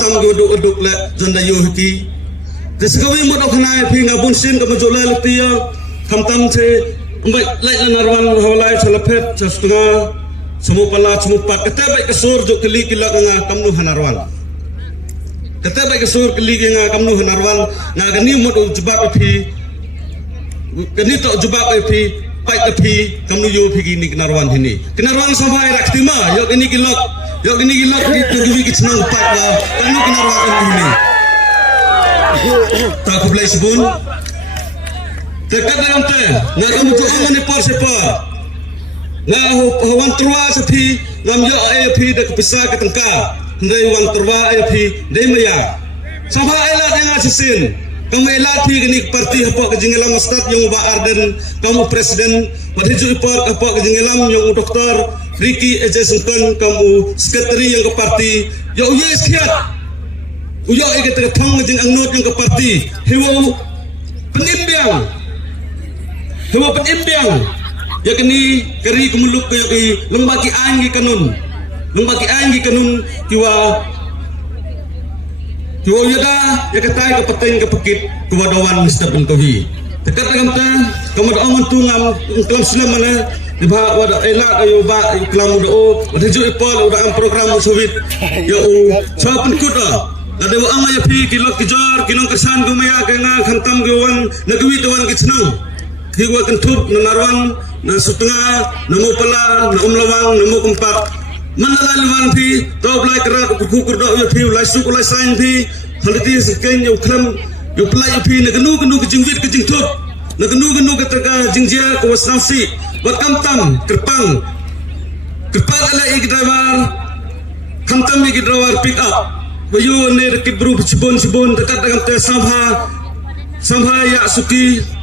tam go uduk le janda yo ki desgawi mo dok na phi ngabun sin ka majula ltia tam se umbai lai narwan hawlai salapet sastga semupala semupat ketabai kesur jo keli kilak nga kamnu hanarwan ketabai kesur keli nga kamnu hanarwan nga gani mo jubak phi gani to jubak phi pai phi kamnu yo phi ni narwan hini kinarwan sampai raktima yo gani kilak di kitnang pai la kamnu kinarwan hini tak belai sebun dekat dalam teh na kamu tu amane por sepa na wan turwa sapi ngam yo ai phi de pisa ke tengka ndai wan turwa ai phi dei maya samha ela dengan sisin kamu ela phi gini parti hapo ke jingelam ustad yang ba arden kamu presiden wadhiju ipor hapo ke jingelam yang doktor Ricky Ejesungkan kamu sekretari yang ke parti yo yes kiat uyo ai ke thong jing angnot yang ke parti hewo penimbiang ya kini keri kemuluk ke lembaki anggi kanun kiwa yada ya ketai ke peteng ke pekit kewadawan Mr. Bentohi dekat dengan ta kamu doa mentungam kelam Islam mana di bah wada elat ayo ba kelam do wadajo ipol udah program musawit ya so penkuda ada wa anga ya pi kilok kijor kinong kesan gumaya kenga khantam gewan nagwi tuan kitnang hiwa kentup narwan na setengah namo pala na umlawang namo keempat manalaluan pi toblai kerat kukur do yo pi ulai suk ulai sain pi haliti seken yo klam yo plai pi na genu kejingwit kejingtup na genu keterka jingjia ko wasnasi wat kamtam kerpang ala ik driver kamtam ik driver pick up bayu ne rekit bru cibon dekat dengan te samha ya suki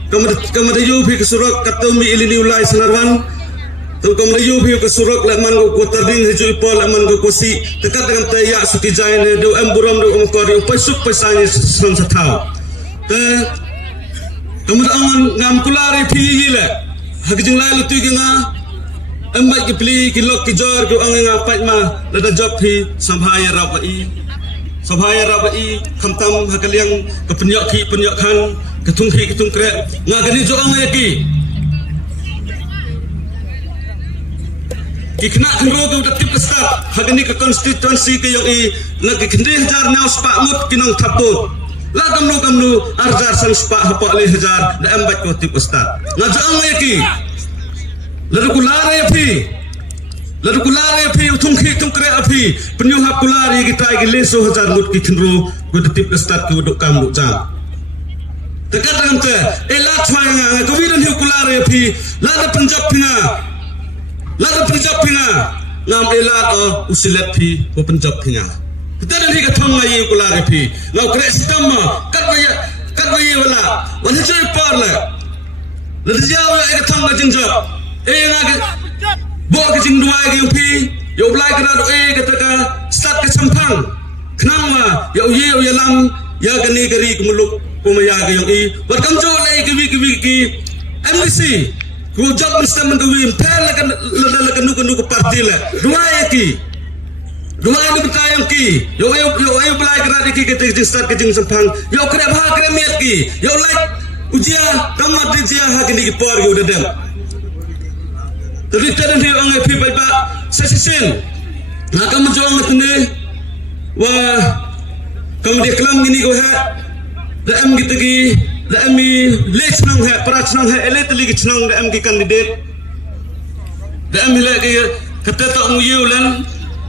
kamadayo bhi kesurak katumi ilini ulai senarwan tu kamadayo bhi kesurak laman ko tarding hiju ipol laman ko kosi dekat dengan taya suki jaine do amburam do umkori pasuk pasani san sathau te kamudangan ngam kulari phi yile hagjing lai lutu nga ambai ki pli kilok ki jor ko anga pai ma lada job phi samhaya rabai khamtam hakaliang kepenyok kan ketung kre ngagani jo ang yaki kikna kro ko datip start hagani ke constituency ke yo i lagi kendi hajar naw spa mut kinong thaput la kamnu arjar san spa hapo le hajar da ambat ko tip start ngajo ang yaki lalu kulare phi utung kre api penyu hap kulari kita gi leso hajar mut ki khnro ko datip start ko dok kam dok jam dekat dengan te elat chwanga kawidan hiu kulare phi lada punjab pinga ngam elat usilat phi ko punjab pinga kita dan hi ka thong ngai kulare phi ngau kre sistem kat waya wala wan joy par la jaw ya ka thong jing job nga bo ka jing duai gi phi yo blai ka do ka taka start ka sampang khnang ma yo lam ya gani gari kumuluk kumaya gayong i berkam jo lai ki MDC ku job Mr. Bentohi pel la kanu ke parti la dua ni betayang ki yo belai kerat ki ke start ke jing sampang yo kre bha kre miat ki yo lai ujia kamat dia ha ki por yo dedem tadi tadan dia angai pi ba sesisen na kam jo ngatne wa kam deklam gini ko ha da am gitu ki da ami lech nang hai prachnang hai eletli ki chnang da am ki candidate da am le ki kata ta nguyulan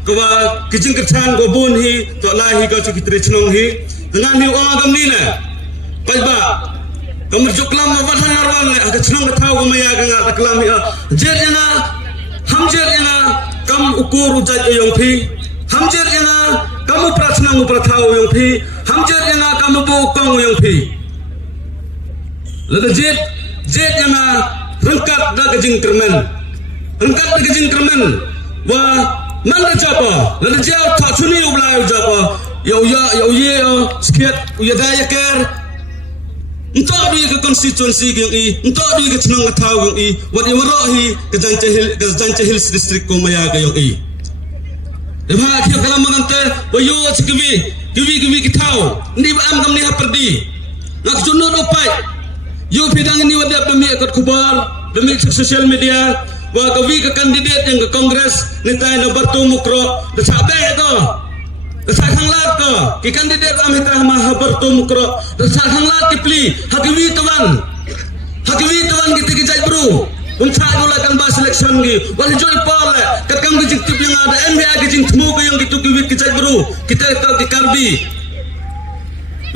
ko ba kijing kerchan go bon hi to lahi ka chu kitre chnang hi dengan hi ong agam ni na pai ba kamur juklam ma wadhan narwan le aga chnang thau go maya ga taklam hi jet yana hamjet yana kam ukur ujat yong phi hamjet yana kamu prachnang uprathau yong phi hamjet yana kamu bokong yang phi lada jet yana rengkat da kejing kermen wa mana japa lada jauh tak cuni ublai japa yo sekiat uyadaya ker untuk di ke konstituensi yang i untuk di ke cenang atau yang i wat iwarahi ke Jancehil district ko maya yang i Debha kia kalam mangante wayo cikimi kiwi kitau ni ba am kam ni haperdi nak junno do pai yo bidang ini wadah demi ikut kubar demi sosial media wa kawi ke kandidat yang ke kongres netai no bartu mukro da sabe to da hanglat ko ki kandidat am hitra ma bartu mukro da hanglat ki pli hakiwi tawan kita kijai bro unsa gula kan ba selection gi wal joy pol kat kam gi tip yang ada NBA gi jing tmu ko yang gitu kiwi kijai bro kita tahu di karbi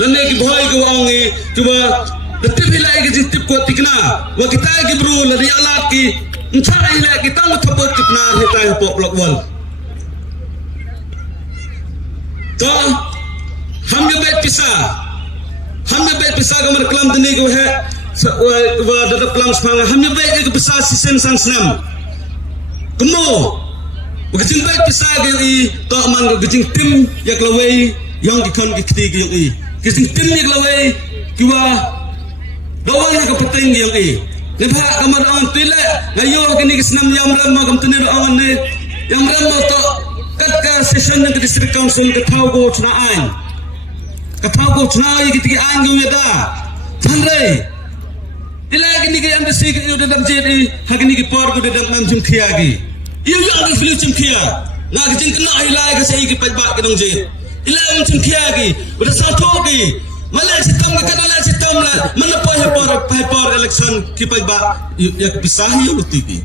lane ki boy ko angi coba detik bila gi jing tip ko tikna wa kita gi bro lari alat ki unsa ila kita mutabot kitna hitai pok blok wal to हम bet pisah kamar kelam tani ko hai wa dapat pelang semanga hamnya baik ke besar sisen sang senam kemo begijing baik pisah ge to man ge gijing tim ya klawai yang dikon ki kiti ge yi gijing tim ya klawai kiwa bawang ke peteng ge yi ne ba kamar on tile ngayo kini ke senam yam ram ma kam tene on ne yam ram ma to kat ka session ke district council ke thau go chna ain ke thau go chna yi ki ain ge ya da thanre Ilagi ni yang besi ke dalam jadi hagi ni por ke dalam namjum kiagi. Iyo yang ada flu jum kia. Nak jeng kena ilai ke sei ke pajak ke dong jadi. Ilai namjum kiagi. Udah satu ki. Malah sistem ke dalam sistem lah. Mana pay por election ki pajak ya pisah ya lutiki.